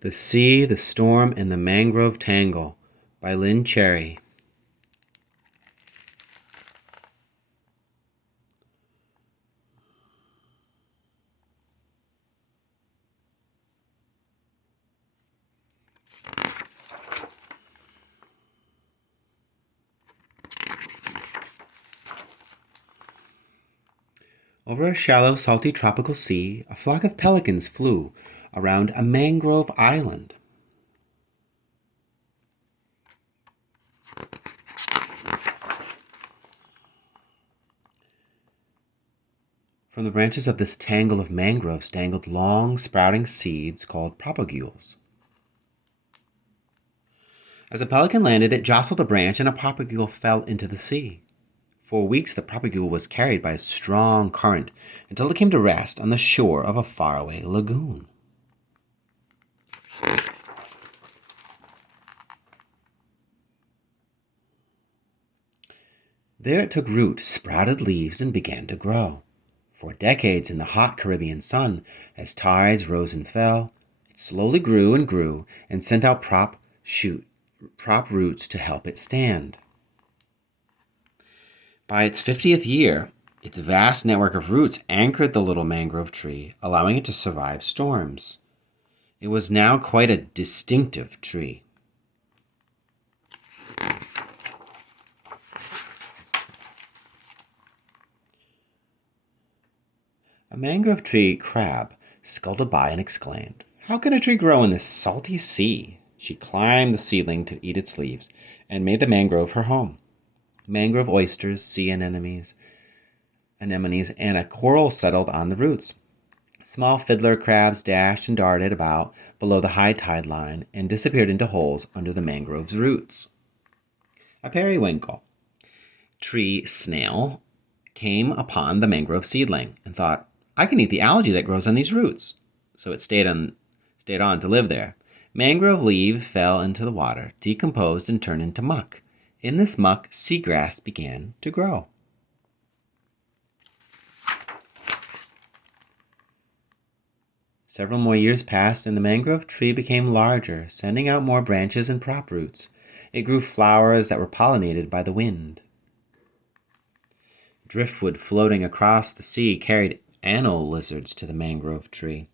The Sea, the Storm, and the Mangrove Tangle by Lynn Cherry. Over a shallow, salty tropical sea, a flock of pelicans flew around a mangrove island. From the branches of this tangle of mangroves dangled long, sprouting seeds called propagules. As a pelican landed, it jostled a branch and a propagule fell into the sea. For weeks, the propagule was carried by a strong current until it came to rest on the shore of a faraway lagoon. There it took root, sprouted leaves, and began to grow. For decades in the hot Caribbean sun, as tides rose and fell, it slowly grew and sent out prop roots to help it stand. By its 50th year, its vast network of roots anchored the little mangrove tree, allowing it to survive storms. It was now quite a distinctive tree. A mangrove tree crab scuttled by and exclaimed, "How can a tree grow in this salty sea?" She climbed the seedling to eat its leaves and made the mangrove her home. Mangrove oysters, sea anemones, and a coral settled on the roots. Small fiddler crabs dashed and darted about below the high tide line and disappeared into holes under the mangrove's roots. A periwinkle tree snail came upon the mangrove seedling and thought, "I can eat the algae that grows on these roots." So it stayed on to live there. Mangrove leaves fell into the water, decomposed, and turned into muck. In this muck, seagrass began to grow. Several more years passed, and the mangrove tree became larger, sending out more branches and prop roots. It grew flowers that were pollinated by the wind. Driftwood floating across the sea carried anole lizards to the mangrove tree.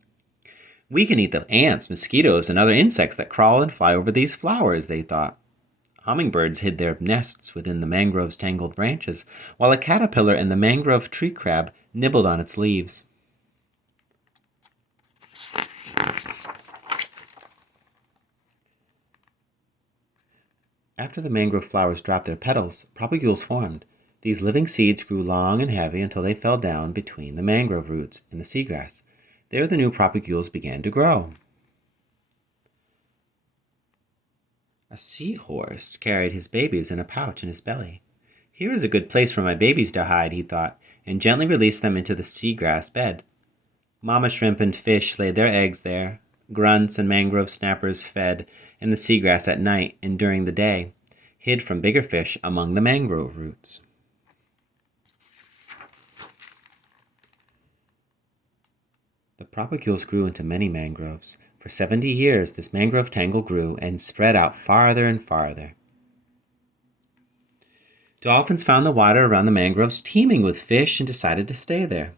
"We can eat the ants, mosquitoes, and other insects that crawl and fly over these flowers," they thought. Hummingbirds hid their nests within the mangrove's tangled branches, while a caterpillar and the mangrove tree crab nibbled on its leaves. After the mangrove flowers dropped their petals, propagules formed. These living seeds grew long and heavy until they fell down between the mangrove roots and the seagrass. There the new propagules began to grow. A seahorse carried his babies in a pouch in his belly. "Here is a good place for my babies to hide," he thought, and gently released them into the seagrass bed. Mama shrimp and fish laid their eggs there. Grunts and mangrove snappers fed in the seagrass at night and during the day, hid from bigger fish among the mangrove roots. The propagules grew into many mangroves. For 70 years, this mangrove tangle grew and spread out farther and farther. Dolphins found the water around the mangroves teeming with fish and decided to stay there.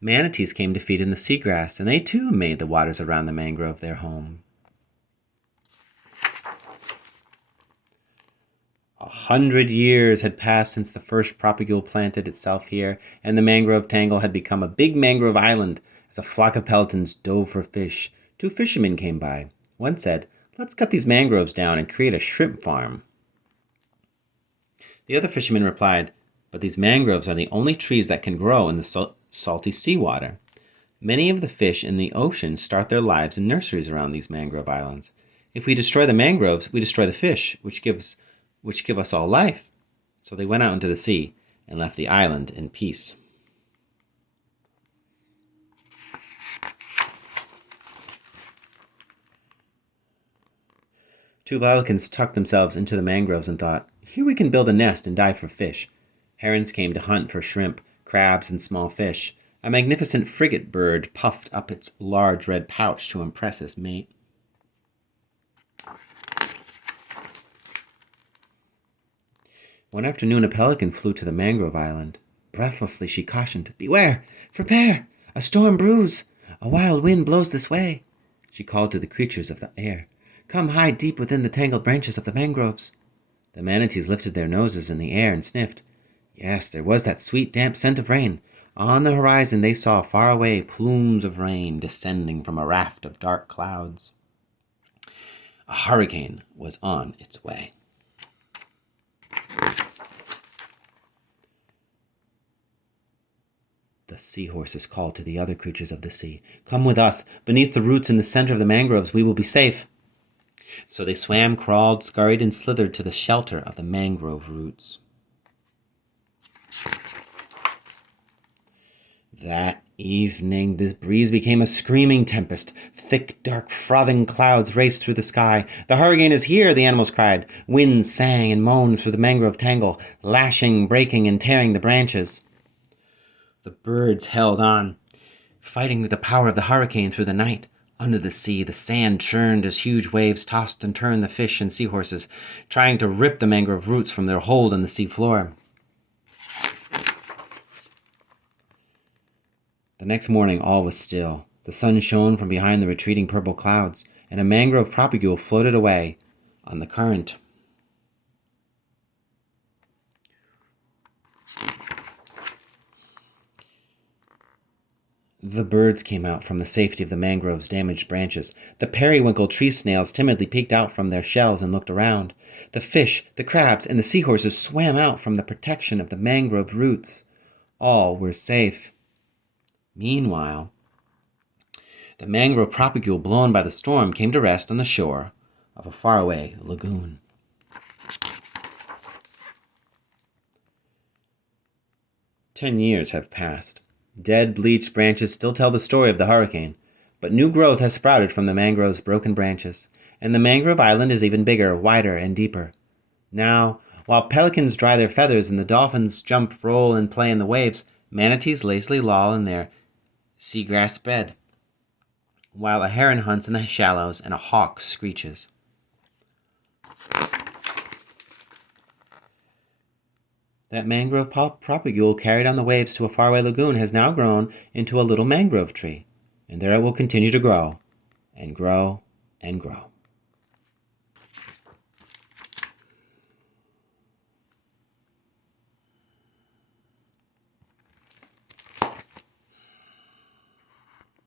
Manatees came to feed in the seagrass, and they too made the waters around the mangrove their home. 100 years had passed since the first propagule planted itself here, and the mangrove tangle had become a big mangrove island. As a flock of pelicans dove for fish, 2 fishermen came by. One said, "Let's cut these mangroves down and create a shrimp farm." The other fisherman replied, "But these mangroves are the only trees that can grow in the salty seawater. Many of the fish in the ocean start their lives in nurseries around these mangrove islands. If we destroy the mangroves, we destroy the fish, which give us all life." So they went out into the sea and left the island in peace. Two pelicans tucked themselves into the mangroves and thought, "Here we can build a nest and dive for fish." Herons came to hunt for shrimp, crabs, and small fish. A magnificent frigate bird puffed up its large red pouch to impress its mate. One afternoon a pelican flew to the mangrove island. Breathlessly she cautioned, "Beware! Prepare! A storm brews! A wild wind blows this way!" She called to the creatures of the air, "Come hide deep within the tangled branches of the mangroves." The manatees lifted their noses in the air and sniffed. Yes, there was that sweet, damp scent of rain. On the horizon they saw far away plumes of rain descending from a raft of dark clouds. A hurricane was on its way. The seahorses called to the other creatures of the sea, "Come with us. Beneath the roots in the center of the mangroves we will be safe." So they swam, crawled, scurried, and slithered to the shelter of the mangrove roots. That evening the breeze became a screaming tempest. Thick, dark, frothing clouds raced through the sky. "The hurricane is here," the animals cried. Winds sang and moaned through the mangrove tangle, lashing, breaking, and tearing the branches. The birds held on, fighting with the power of the hurricane through the night. Under the sea, the sand churned as huge waves tossed and turned the fish and seahorses, trying to rip the mangrove roots from their hold on the sea floor. The next morning all was still. The sun shone from behind the retreating purple clouds, and a mangrove propagule floated away on the current. The birds came out from the safety of the mangrove's damaged branches. The periwinkle tree snails timidly peeked out from their shells and looked around. The fish, the crabs, and the seahorses swam out from the protection of the mangrove roots. All were safe. Meanwhile, the mangrove propagule blown by the storm came to rest on the shore of a faraway lagoon. "10 years have passed. Dead, bleached branches still tell the story of the hurricane, but new growth has sprouted from the mangrove's broken branches, and the mangrove island is even bigger, wider, and deeper. Now, while pelicans dry their feathers and the dolphins jump, roll, and play in the waves, manatees lazily loll in their seagrass bed, while a heron hunts in the shallows and a hawk screeches. That mangrove propagule carried on the waves to a faraway lagoon has now grown into a little mangrove tree, and there it will continue to grow, and grow, and grow.